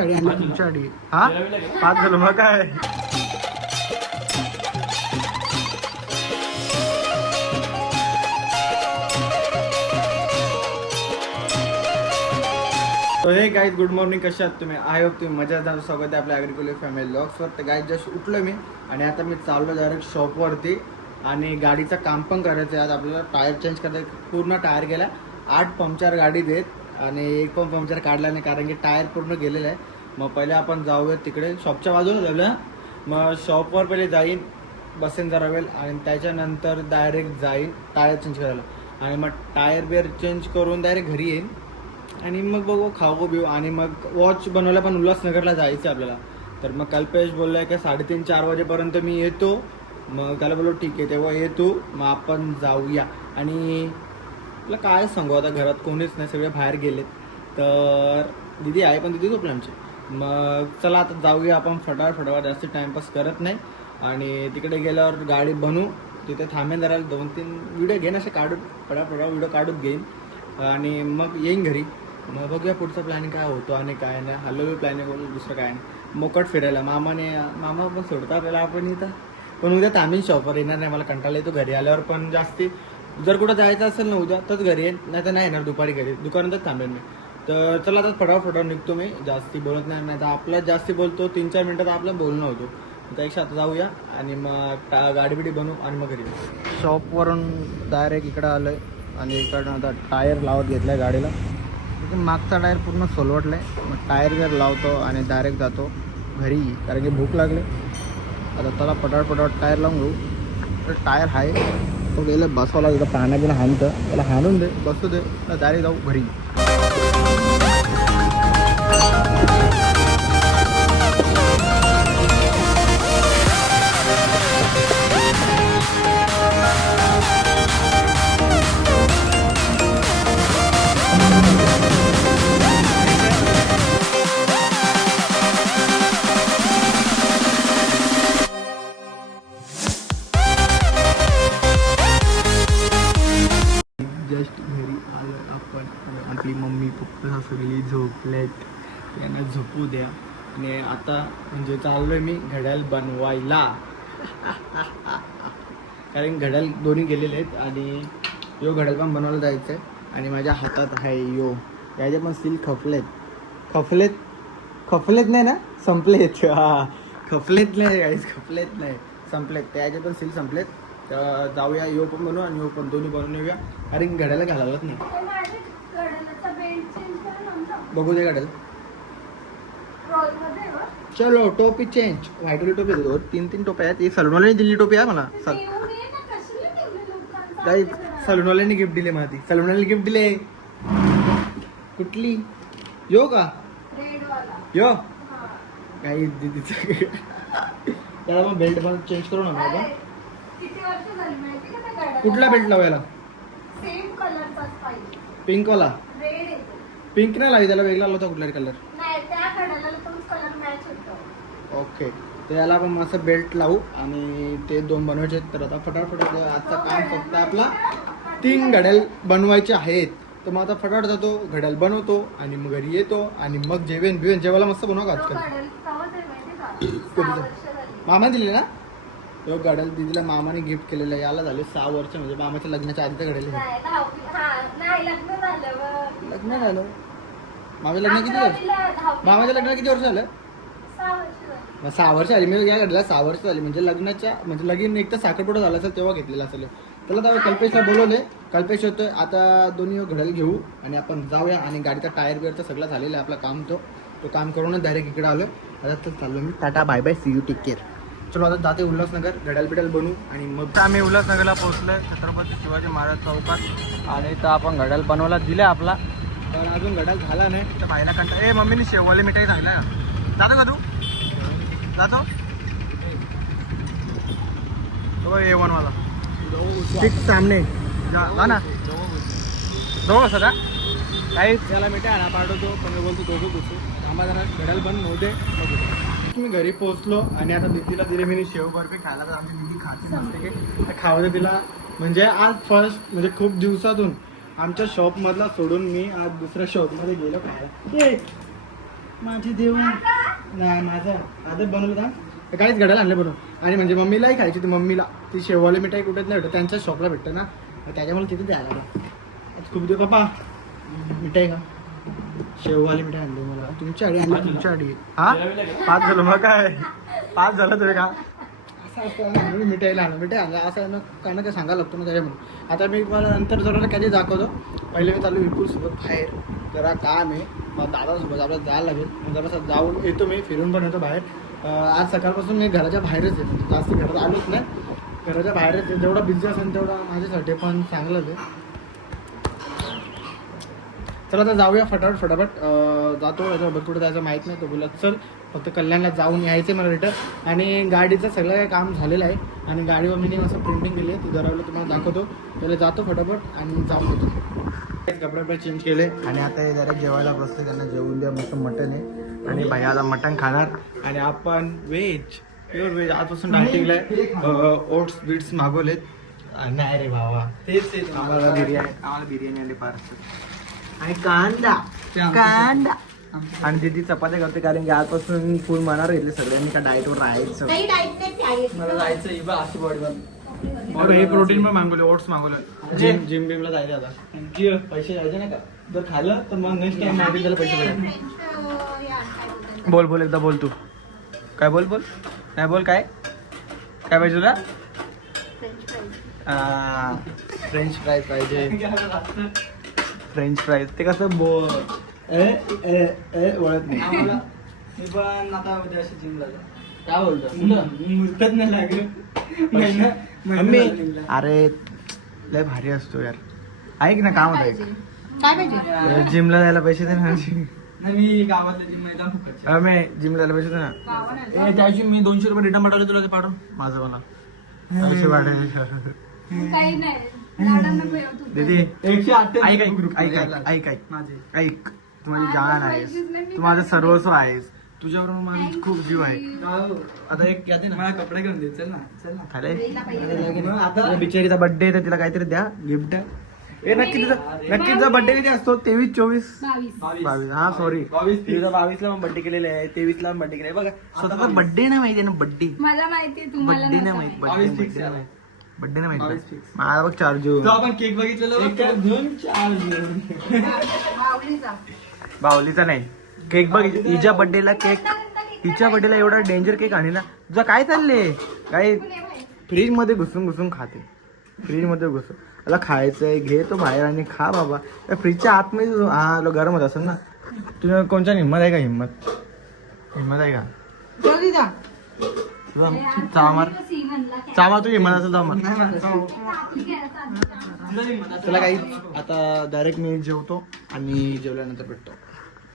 आडी आणि तुमची आडी. हा? पाच झालं मग काय? तो हे गाईज गुड मॉर्निंग कशा आहात तुम्ही? आय होप तुम्ही मजा झालं स्वागत आहे आपल्या ॲग्रिकल्चर फॅमिली लॉक्सवर तर गाईज जस्ट उठलो मी आणि आता मी चाललो डायरेक्ट शॉपवरती आणि गाडीचं काम पण करायचं आहे आज आपल्याला टायर चेंज करायचं पूर्ण टायर गेला. आठ पंक्चर गाडी देत. आणि एक पण पंक्चर काढला नाही कारण की टायर पूर्ण गेलेलं आहे. मग पहिले आपण जाऊया तिकडे शॉपच्या बाजूला जाऊया. मग शॉपवर पहिले जाईन बसेन जरा वेळ आणि त्याच्यानंतर डायरेक्ट जाईन टायर चेंज करायला. आणि मग टायर बिअर चेंज करून डायरेक्ट घरी येईन. आणि मग बघू खाऊ बिऊ आणि मग वॉच बनवायला पण उल्हासनगरला जायचं आपल्याला. तर मग कल्पेश बोललाय की साडेतीन चार वाजेपर्यंत मी येतो. मग त्याला बोललो ठीक आहे तेव्हा येतो मग आपण जाऊया. आणि तुला काय सांगू? आता घरात कोणीच नाही सगळे बाहेर गेलेत. तर दिदी आहे पण दिदी झोपले आमची. मग चला आता जाऊया आपण फटाफट फटाफट. जास्त टाइमपास करत नाही. आणि तिकडे गेल्यावर गाडी बनवू तिथे थांबेन जरा दोन तीन व्हिडिओ घेईन असे काढून. फटाफट व्हिडिओ काढून घेईन. आणि मग येईन घरी. मग बघूया पुढचा प्लॅनिंग काय होतो आणि काय नाही. हल्लो प्लॅनिंग होतो दुसरं काय नाही. मोकट फिरायला. मामाने मामा पण सोडता आपल्याला आपण इथं. पण उद्या थांबीन शॉपवर येणार नाही मला कंटाळा येतो. घरी आल्यावर पण जास्ती. जर कुठं जायचं असेल ना उद्या तरच घरी येईन. नाही तर नाही येणार दुपारी घरी. दुकानातच थांबेल मी. तर चला आता फटाफट फटाफट निघतो मी. जास्ती बोलत नाही नाही तर आपला जास्ती बोलतो. तीन चार मिनटात आपलं बोलणं होतो. त्यापेक्षा आता जाऊया आणि मग टा गाडी बिडी बनवू आणि मग घरी शॉपवरून डायरेक्ट इकडं आलं आहे आणि इकडनं आता टायर लावत घेतला आहे गाडीला. तिथे मागचा टायर पूर्ण सोलवटला आहे मग टायर जर लावतो आणि डायरेक्ट जातो घरी कारण की भूक लागली. आता त्याला पटाट पटाट टायर लावून घेऊ. तर टायर आहे तो गेलं बसवायला इथं पाण्या बिना हाणतं. त्याला हाणून दे बसू दे. डायरेक्ट जाऊ घरी मम्मी सगळी झोपलेत त्यांना झोपू द्या. आणि आता म्हणजे चाललोय मी घड्याल बनवायला. कारण घड्याल दोन्ही गेलेले आहेत आणि यो घड्याल पण बनवायला जायचं आहे आणि माझ्या हातात आहे यो. याचे पण सील खपलेत खपलेत खपलेत नाही ना? संपलेत. हा. खपलेत नाही काहीच खपलेत नाही. संपलेत. त्याचे पण सील संपलेत. तर जाऊया यो पण बनवू आणि यो पण दोन्ही बनवून येऊया. कारण घड्याला घालावत नाही ते माझे गड्याचा बेल्ट चेंज करा ना आमचा. बघू दे बघ. चलो टोपी चेंज व्हाईटवाली टोपी देतो तीन तीन टोप्या आहेत. ही सलूनवाल्याने दिली टोपी आहे मला. सल काही. सलूनवाल्याने गिफ्ट दिली मला ती सलूनवाल्याने गिफ्ट दिले. कुठली? यो का? वाला. यो. काही दीदीचं त्याला मग बेल्ट पण चेंज करू ना अरे, आपण किती वर्ष झाली माहिती का? कुठला बेल्ट लावायला? Same कलरचाच पिंक नाही लावी त्याला वेगळा होता कुठला कलर नाही, त्या गड्याला तोच color match होतो. ओके तर याला आपण मस्त बेल्ट लावू आणि ते दोन बनवायचे आहेत तर आता फटाफट आजचा काम फक्त आपला तीन घड्याल बनवायचे आहेत तर मग आता फटाफट जातो घड्याल बनवतो आणि मग घरी येतो आणि मग जेवेन बिवेन जेवायला मस्त बनवा का तो आजकाल गड्याला केव्हाच आहे माहिती का? कधीचा? सहा वर्ष झाली. मामा दिले ना तो घड्याल दिदीला मामाने गिफ्ट केलेलं आहे याला झाले सहा वर्ष म्हणजे मामाच्या लग्नाच्या आधीचं घड्याल आहे. नाही, दहावी- हा, नाही, लग्न झाल्यावर. लग्न झालं. मामाचं लग्न किती वर्ष? मामाचं लग्न मामाच्या किती वर्ष झालं? सहा वर्ष मग सहा वर्ष आली. मी या घडला सहा वर्ष झाली. म्हणजे लग्नाच्या म्हणजे लगीन एक तर साखरपुडा झाला असेल तेव्हा घेतलेला असेल. त्याला तेव्हा कल्पेशला बोलवले कल्पेश होतोय आता दोन्ही घडल घेऊ आणि आपण जाऊया आणि गाडीचा टायर बिअरचं सगळं झालेलं आहे आपलं काम तो. तो काम करूनच डायरेक्ट इकडे आलो आता तर चाललो मी. Ta-ta bye bye see you take care चलो आता जाते उल्हासनगर. घड्याल बिडल बनवू आणि मग आम्ही उल्हासनगरला पोहोचलो छत्रपती शिवाजी महाराज चौकात. आणि तर आपण घड्याल बनवायला दिलं आपला. पण अजून घड्याल झाला नाही. तर बायला कंटा ए मम्मीने शेववाले मिठाई सांगितलं ना. जातो का तू? जातो? तो ए वन वाला. ठीक सामने. जा ना. दोघं सदा काही त्याला मिठाई आणा पाठवतो. पण मी बोलतो दोघं बसू आम्हा जरा घड्याल बंद नव्हते मी घरी पोहोचलो आणि आता दीदीला दिले मी शेव बर्फी खायला. तर आमची दीदी खाते नसते की तर खावं दे तिला. म्हणजे आज फर्स्ट म्हणजे खूप दिवसातून आमच्या शॉपमधला सोडून मी आज दुसऱ्या शॉपमध्ये गेलो खायला माझी देव. नाही माझा. आदर बनवलं काहीच घडायला आणलं बनवून. आणि म्हणजे मम्मीलाही खायची ती मम्मीला. ती शेववाली मिठाई कुठेच नाही भेटत त्यांच्या शॉपला भेटतं ना. त्याच्यामुळे तिथे द्यायला आज खूप दिवस पप्पा मिठाई का शेववाली मिठाई आणली मला. तुमच्या आडी आणली तुमच्या आडी हा? पाच झालं मग काय? पाच झालं तुम्ही का असं असतं. मिठाईला आणलं मिठाई आणलं. असं ना काय ना काय सांगायला लागतो ना म्हणून आता मी मला नंतर जरा कधी दाखवतो. पहिले मी चालू विपुलसोबत बाहेर. जरा काम आहे. मग दादासोबत आपल्याला जायला लागेल. मग जरासं जाऊन येतो मी. फिरून पण येतो बाहेर. आज सकाळपासून मी घराच्या बाहेरच येतो म्हणजे जास्त घरात आलोच नाही. घराच्या बाहेरच येतो जेवढा बिझी असेल तेवढा माझ्यासाठी पण चांगलंच आहे. चला आता जाऊया फटाफट फटाफट. जातो कुठे जायचं माहीत नाही तो बोला चल. फक्त कल्याणला जाऊन यायचं मला रिटर्न आणि गाडीचं सगळं काही काम झालेलं आहे. आणि गाडीवर मी असं प्रिंटिंग केली आहे. ती जरावलं तुम्हाला दाखवतो. पहिले जातो फटाफट आणि जाऊन येतो. कपडे वपडे चेंज केले. आणि आता हे जरा जेवायला बसले त्यांना जेवून द्या. मस्त मटन आहे. आणि भैया आता मटन खाणार. आणि आपण व्हेज प्युअर व्हेज आजपासून आहे. ओट्स बीट्स मागवलेत. नाही रे भावा तेच तेच. आम्हाला बिर्याणी आम्हाला बिर्याणी आली पार्सल आणि कांदा. कांदा. आणि दिदी चपात्या करते कारण की आजपासून फुल मनावर घेतले सगळ्यांनी का डाएटवर राहायचं. नाही. मला जायचं आहे बा अशी बॉडी बन. और हे प्रोटीन पण मागवले ओट्स मागवले जिम जिम बिमला जायचं आता. थँक्यू पैसे द्यायचे नाही का? जर खाल्लं तर मग नेक्स्ट टाइम मागितलं त्याला पैसे पाहिजे? बोल बोल एकदा बोल तू. काय बोल बोल? काय बोल काय? काय पाहिजे तुला? French fries. फ्रेंच फ्राईज पाहिजे. फ्रेंच फ्राईज ते कसं बो ए ए ए वळत नाही. मी पण आता उद्या अशी जिमला जा काय बोलतो? मुहूर्तच नाही लागलं. अरे लय भारी असतो यार. ऐक ना काम होतं ऐक काय पाहिजे? जिमला जायला पैसे दे ना मी गावातल्या जिममध्ये. अमे जिमला जायला पैसे दे ना त्या दिवशी मी दोनशे रुपये रिटर्न पाठवले तुला ते पाठव. माझं मला. पैसे पाठवले काही नाही. दीदी एकशे अठ्ठ्याण्णव ऐक ऐक group ऐकमध्ये ऐक ऐक ऐक. माझे. ऐक तू माझी जान आहेस. तू माझं सर्वस्व आहेस. तुझ्याबरोबर माझा खूप जीव आहे. आता एक यादी ना. मला कपडे घेऊन दे. चल ना चल ना. खाले आता बिचारीचा बर्थडे तर तिला काहीतरी द्या गिफ्ट ए नक्की तुझा नक्की तुझा बर्थडे कधी असतो? तेवीस चोवीस? बावीस. हा सॉरी बावीस तुझा बावीस ला बर्थडे केलेला आहे. तेवीस ला बर्थडे केलेला आहे. बघा स्वतःचा बर्थडे नाही माहिती ना बर्थडे मला माहितीये तुम्हाला बर्थडे नाही माहीत. बर्थडे नाही माहीत. मला बघ चार जून. तो आपण केक बघितलेला चार. बावलीचा. बाहुलीचा नाही. केक बघ हिच्या बर्थडेला केक हिच्या बर्थडेला एवढा डेंजर केक आणि ना. तुझं काय चाललंय? काय? फ्रीजमध्ये घुसून घुसून खाते. फ्रीजमध्ये घुसून. मला खायचंय घे तो बाहेर आणि खा बाबा. त्या फ्रीजच्या आतमध्ये हा गरम होत असेल ना. तुझ्या कोणच्या हिंमत आहे का हिंमत हिंमत आहे का? चामार चामा तू चामार. तुला काही आता डायरेक्ट मी जेवतो आणि जेवल्यानंतर भेटतो.